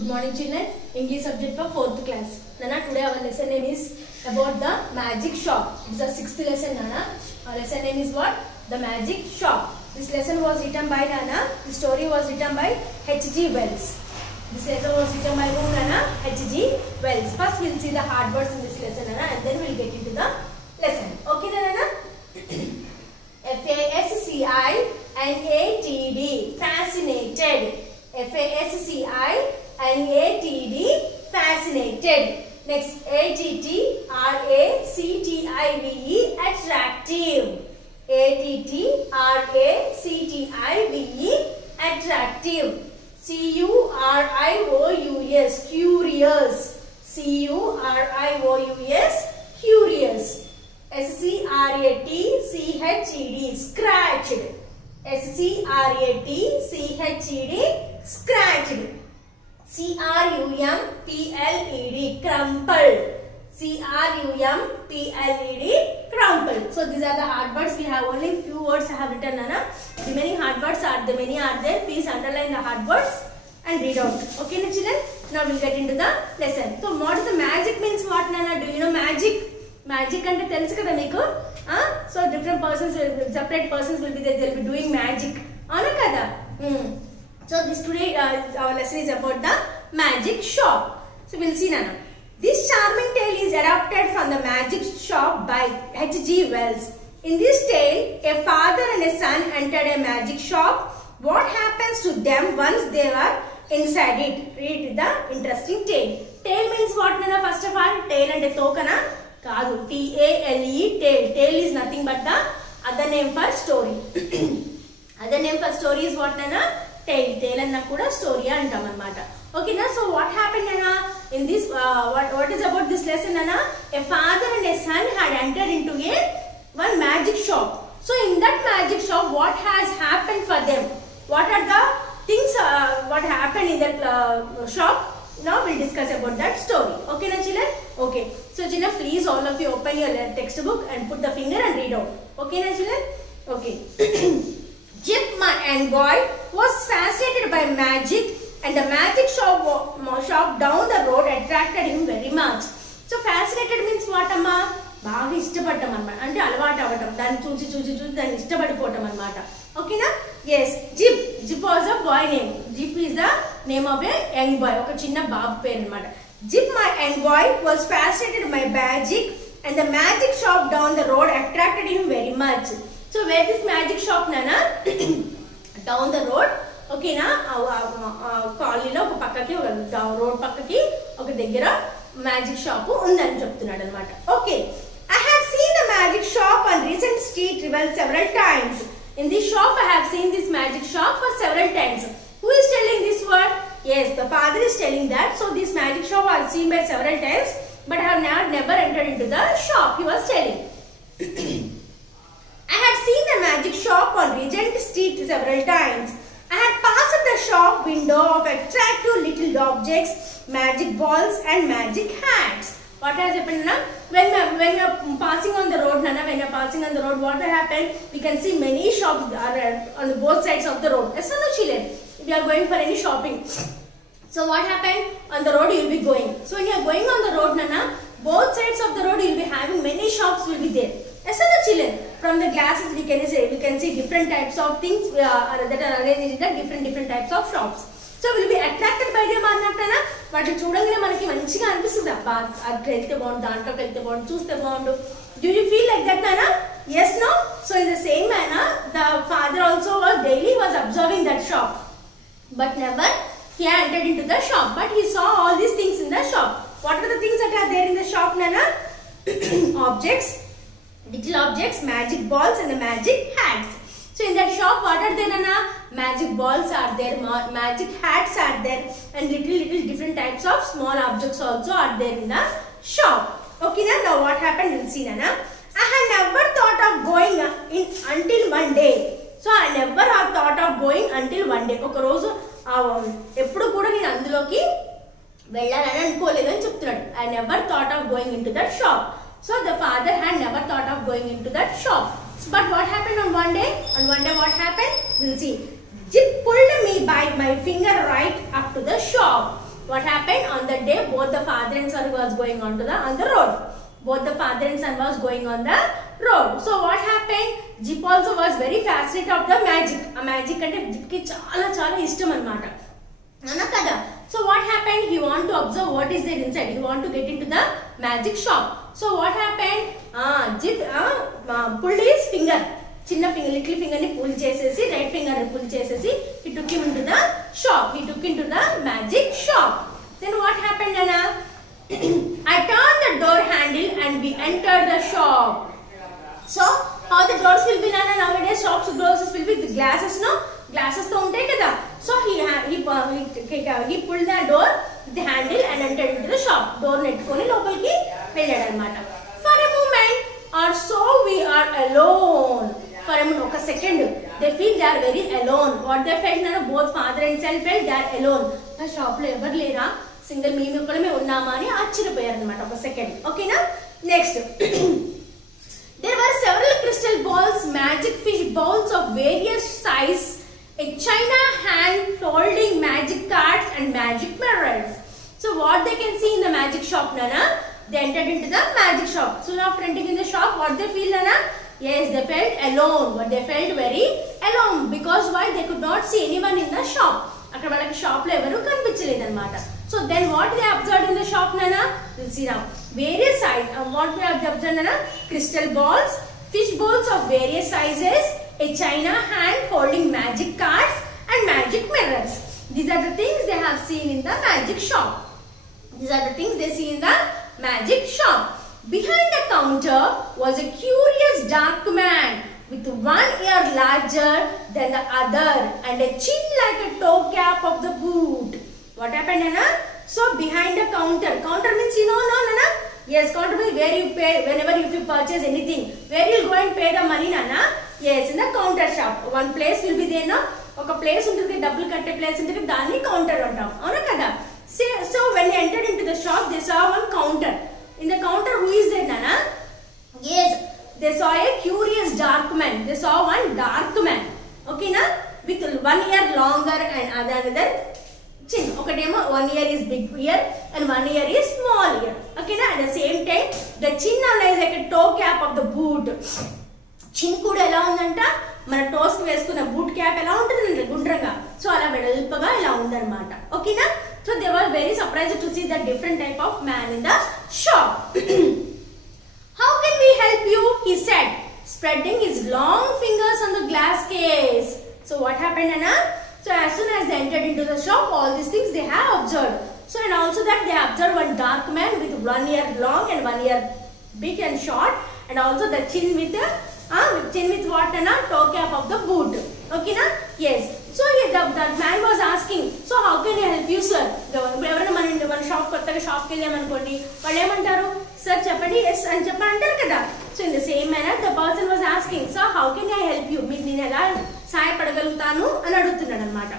Good morning children. English subject for 4th class. Nana, today our lesson name is about the magic shop. It is the 6th lesson, Nana. Our lesson name is what? The magic shop. This lesson was written by Nana. The story was written by H.G. Wells. This lesson was written by whom, Nana? H.G. Wells. First we'll see the hard words in this lesson, Nana, and then we'll get into the lesson. Okay, Nana? F-A-S-C-I-N-A-T-D. Fascinated. F-A-S-C-I-N-A-T-D. Fascinated. Next, A-T-T-R-A-C-T-I-V-E. Attractive. A-T-T-R-A-C-T-I-V-E. Attractive. C-U-R-I-O-U-S. Curious. C-U-R-I-O-U-S. Curious. S-C-R-A-T-C-H-E-D. Scratched. S-C-R-A-T-C-H-E-D. Scratched. C-R-U-M-P-L-E-D. Crumpled. C-R-U-M-P-L-E-D. Crumpled. So these are the hard words. We have only few words I have written, Nana. Remaining hard words are the many are there. Please underline the hard words and read out. Okay, children. Now we'll get into the lesson. So what is the magic means? What, Nana? Do you know magic? Magic ante telusu kada meeku. So different persons, separate persons will be there. They'll be doing magic. Avuna kada. So this today our lesson is about the magic shop. So we'll see, Nana. This charming tale is adapted from the magic shop by H.G. Wells. In this tale, a father and a son entered a magic shop. What happens to them once they were inside it? Read the interesting tale. Tale means what, Nana? First of all, tale and a tokana. Kadu. T-A-L-E, tale. Tale is nothing but the other name for story. Other name for story is what, Nana? Tale. Tale and nakuda story antam anamata. Okay, na? So what happened, Nana? In this, what is about this lesson, Nana? A father and a son had entered into one magic shop. So in that magic shop, what has happened for them? What are the things? What happened in that shop? Now we'll discuss about that story. Okay, na children? Okay. So children, please all of you open your textbook and put the finger and read out. Okay, na children? Okay. Jip, my young boy, was fascinated by magic, and the magic shop down the road attracted him very much. So fascinated means what, amma? బాగా ఇష్టపడటం అన్నమాట. అంటే అలవాటు అవ్వటం, దాన్ని చూసి దాన్ని ఇష్టపడిపోవటం అన్నమాట. ఓకేనా? Yes. Zip was a boy name. Zip is the name of a young boy. ఒక చిన్న బాబు పేరు అన్నమాట. Zip, my young boy, was fascinated by magic, and the magic shop down the road attracted him very much. So where this magic shop, నానా? Down the road. ఓకేనా? కాలనీలో ఒక పక్కకి, ఒక రోడ్ పక్కకి ఒక దగ్గర మ్యాజిక్ షాప్ ఉందని చెప్తున్నాడు అనమాట. Okay. I have seen the magic shop on recent street revel several times. In this shop, I have seen this magic shop for several times. Who is telling this word? Yes, the father is telling that. So this magic shop I have seen by several times, but I have never entered into the shop. He was telling. I have seen the magic shop on Regent Street several times. I had passed the shop window of attractive little objects, magic balls and magic hats. What has happened now? When you are passing on the road, Nana, when you are passing on the road, what will happen? We can see many shops are on both sides of the road. Yes or no, children? If you are going for any shopping. So what happened? On the road you will be going. So when you are going on the road, Nana, both sides of the road you will be having many shops will be there. Yes or no, children? From the glasses we can see different types of things that are arranged in the different types of shops. So we will be attracted by them అన్నట్టనా? వాటిని చూడంగానే మనకి మంచిగా అనిపిస్తుంది. అబ్బా అట్లా వెళ్తే బాగుండు, దాంట్లోకి వెళ్తే బాగుండు, చూస్తే బాగుండు. Do you feel like that, Nana? Yes, no? So in the same manner, the father also was observing that shop. But never he entered into the shop. But he saw all these things in the shop. What are the things that are there in the shop, Nana? Objects, little objects, magic balls and the magic hats. So in that shop, what are there, Nana? Magic balls are there, magic hats are there, and little different types of small objects also are there in the shop. Okay, now what happened? We'll see, Nana. I had never thought of going in until one day. So I never have thought of going until one day. ఒక రోజు ఎప్పుడు కూడా నేను అందులోకి వెళ్ళాలని అనుకోలేదు అని చెప్తున్నాడు. I never thought of going into that shop. So the father had never thought of going into that shop. But what happened on one day? On one day what happened? We'll see. Jip pulled me by my finger right up to the shop. what happened on that day? Both the father and son was going on the road. Both the father and son was going on the road. So what happened? Jeep also was very fascinated of the magic. A magic ante Jeep ki chala ishtam anamata. Ana kada. So what happened? He want to observe what is there inside. He want to get into the magic shop. So what happened? Jeep pulled his finger. Chinna finger, little finger ni pull chesesi, right finger ni pull chesesi. He took him into the shop. He took into the magic shop. Then what happened, Anna? I turned the door handle and we entered the shop. So how the doors will be, Nana? Nowadays shops doors will be with glasses, no? Glasses to untai kada. So he pulled the door with the handle and entered into the shop. Door netkoni lopalki velladu anamata. For a moment or so we are alone. For a second they feel they are very alone. What they felt, Nana? Both father and son felt they are alone. The shop lo evaru lera, single me okkalame unnama ani ఆశ్చర్యపోయారు అన్నమాట ఒక second. ఓకేనా? Next there were several crystal balls, magic fish bowls of various size, a china hand holding magic cards and magic mirrors. So what they can see in the magic shop, Nana? They entered into the magic shop. Soon after entering in the shop, what they feel, Nana? Yes, they felt alone. But they felt very alone because why? They could not see anyone in the shop. అక్కడ వాళ్ళకి shop లో ఎవరు కనిపించలేదు అన్నమాట. So then what they observed in the shop, Nana? We'll see now. Various size. What we have observed, Nana? Crystal balls, fish bowls of various sizes, a china hand holding magic cards and magic mirrors. These are the things they have seen in the magic shop. These are the things they see in the magic shop. Behind the counter was a curious dark man with one ear larger than the other and a chin like a toe cap of the boot. What happened, Nana? So behind the counter. Counter means you know, no, Nana? Yes, counter means where you pay whenever you purchase anything. Where you go and pay the money, Nana? Yes, in the counter shop. One place will be there, no? ఒక place ఉంటుంది, డబ్బులు కట్టే place ఉంటుంది, దాన్ని counter అంటాం. అవునా కదా? So when they entered into the shop, they saw one counter. In the counter, who is there, Nana? Yes, they saw a curious dark man. They saw one dark man. Okay, na? With 1 ear longer and another chin. ఒకటేమో 1 ear is big ear and 1 ear is small ear. Okay, na? At the same time, the chin is like a toe cap of the boot. Chin కూడా ఎలా ఉందంట, మన toes కి వేసుకున్న boot cap ఎలా ఉంటుందండి, గుండ్రంగా. సో అలా వెడల్పుగా ఇలా ఉందన్నమాట. ఓకేనా? So they were very surprised to see the different type of man in the shop. How can we help you? He said, spreading his long fingers on the glass case. So what happened, Anna? So as soon as they entered into the shop, all these things they have observed. So and also that they observed one dark man with 1 ear long and 1 ear big and short, and also the chin with what, Anna? Toe cap of the boot. Okay, na? Yes. So that man was asking, so how can I help you, sir? ఎవరైనా మన shop కొత్తగా షాప్కి వెళ్ళామనుకోండి, వాళ్ళు ఏమంటారు, sir చెప్పండి, yes అని చెప్పని అంటారు కదా. So in the same manner the person was asking, so how can I help you, మీకు నేను ఎలా సహాయపడగలుగుతాను అని అడుగుతున్నాడు అనమాట.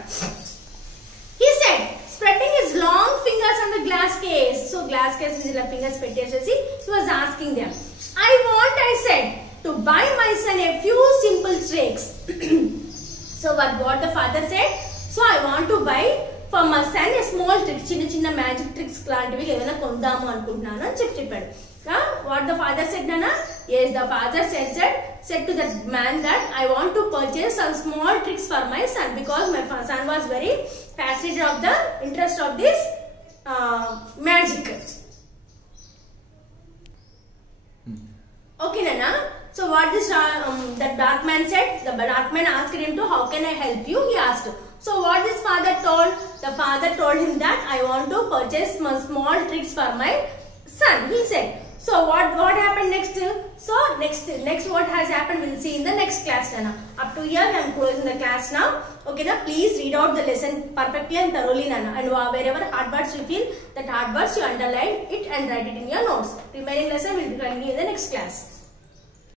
He said, spreading his long fingers on the glass case. So glass case మీద ఇలా fingers పెట్టేసేసి he was asking them, I said, to buy my son a few simple tricks. So what the father said, so I want to buy for my son a small trick, చిన్న magic tricks లాంటివి ఏమైనా కొందాము అనుకుంటున్నాను అని చెప్పాడు. What the father said, Nana? Yes, the father said to that man that I want to purchase some small tricks for my son because my son was very fascinated of the interest of this magic. Okay, Nana? So what this that dark man said, the dark man asked him to, how can I help you? He asked. So what this father told? The father told him that I want to purchase some small tricks for my son. He said. So what happened next? So next what has happened we'll see in the next class, Nana. Up to here I am closing the class now. Okay, now please read out the lesson perfectly and thoroughly, Nana. And wherever hard words you feel that hard words, you underline it and write it in your notes. Remaining lesson will continue in the next class.